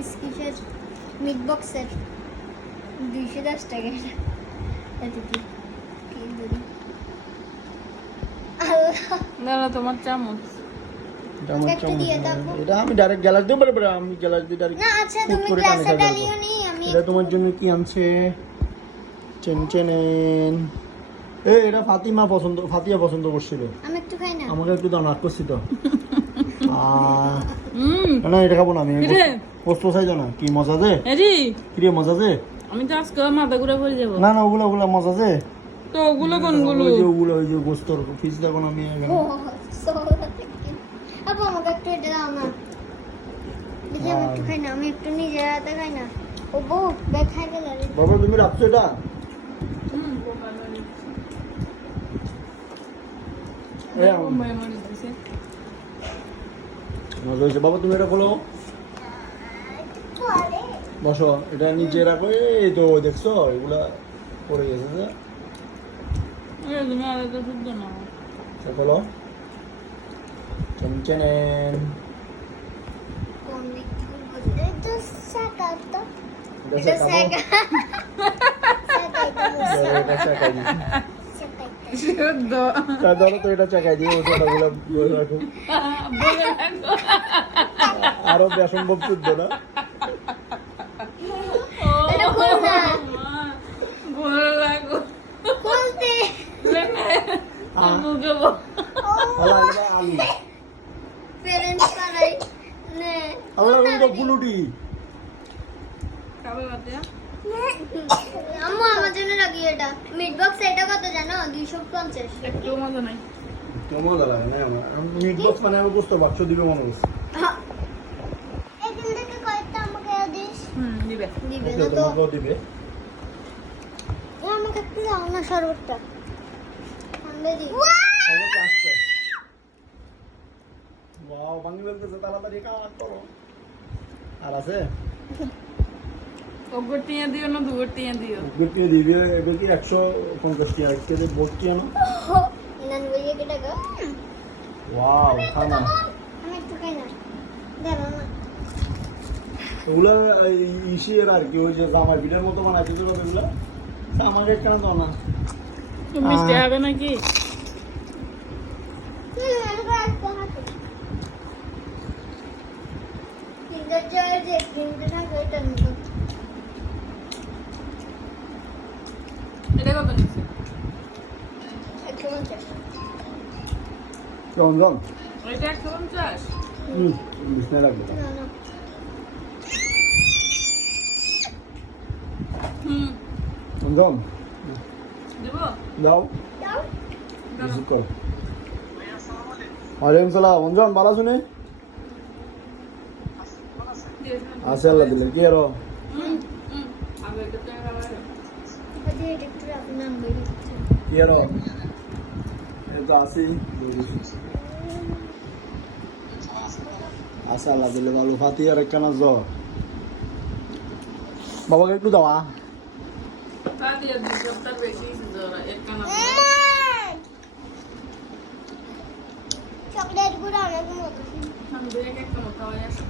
বিস্কিটের মিট বক্সের 210 টাকা এটা কি দিদি দাদা তোমার চামচ এটা আমি ডাইরেক্ট গ্যালাস দিয়ে বলে আমি গ্যালাস দিয়ে ডাইরেক্ট না আচ্ছা তুমি গ্লাসে ডালিও নি আমি এটা তোমার জন্য কি আনছে চেনচেনেন এটা ফাতিয়া পছন্দ করছিল আমি একটু খাই না আমাকে একটু দাও না করছি তো না এটা খাবো না আমি পোস্ট চাই না কি মজা দে কি রে মজা দে আমি তো আজকে মাথা ঘুরে পড়ে যাবো না ওগুলা মজা দে তো ওগুলো কোনগুলো ওই যে গোস্তর ফিস দেখো না আমি এখানে আপু আমাকে একটু এটা দাও না দিদি আমি একটু খাই না আমি একটু নিজের হাতে খাই না ও বউ খাই গেলে বাবা তুমি রাখছো এটা মজা হয়েছে বাবা তুমি এটা খোলো বসো এটা নিচে রাখো এই তো দেখছো এগুলা পড়ে গেছে তুমি আলাদা শুদ্ধ না খোলো চেনচেনেন কোন দিক থেকে এটা সাকাতো এটা শুদ্ধ ধরো তো এটা চাকাই দিয়ে ওটাগুলো বলে রাখো আরো অসম্ভব শুদ্ধ না এটা খুল না ভালো লাগো খুলতে মুখে আলু পেরেন্টস পালাই নে আমরা তো গুলুটি খাবে বাতে আম্মু আমার জন্য রাখি এটা মিট বক্স এটা কত জানো 250 একটু মজা নাই কেমন লাগে না মিট বক্স মানে আমি বুঝতে পারছো দিবে মনে হচ্ছে এখান থেকে কয়টা আমাকে দিস দিবে দিবে না তো তোমাকেও দিবে আমাকে একটু দাও না শরবতটা ঠান্ডা দি ওয়াও বাঙি বলতেছে তাড়াতাড়ি কাজ করো আর আছে ওগটিয়া দিও না দুগটিয়া দিও গুটি দিবে এবার কি 150 টাকা কেটে বসটি আনো নান বইয়ে কি টাকা ওয়াও খানা আমি একটু খাই না দাও না ওগুলা ইসির আর কি ওই যে জামাই পিঠার মতো বানাইছে তো ওগুলা আমাকে কেন দাও না তুমি মিষ্টি হবে নাকি এটা কত নিচ্ছে রমজান এটা 150 বিছনা লাগবে রমজান দেবো দাও রিসিভ করো ওয়ালাইকুম সালাম রমজান ভালো শুনে আছে আল্লাহ দিলে কি আরো আগে এটা তো কি আরো এটা আছে আছে আল্লাহ দিলে ভালো ফাতি আর একখানা জ্বর বাবাকে একটু দাও পাতিয়া দুই সপ্তাহ বেশি জ্বর একখানা চকলেট গুলো অনেক মতো আমি দেখে একটা মতো হয়ে আসে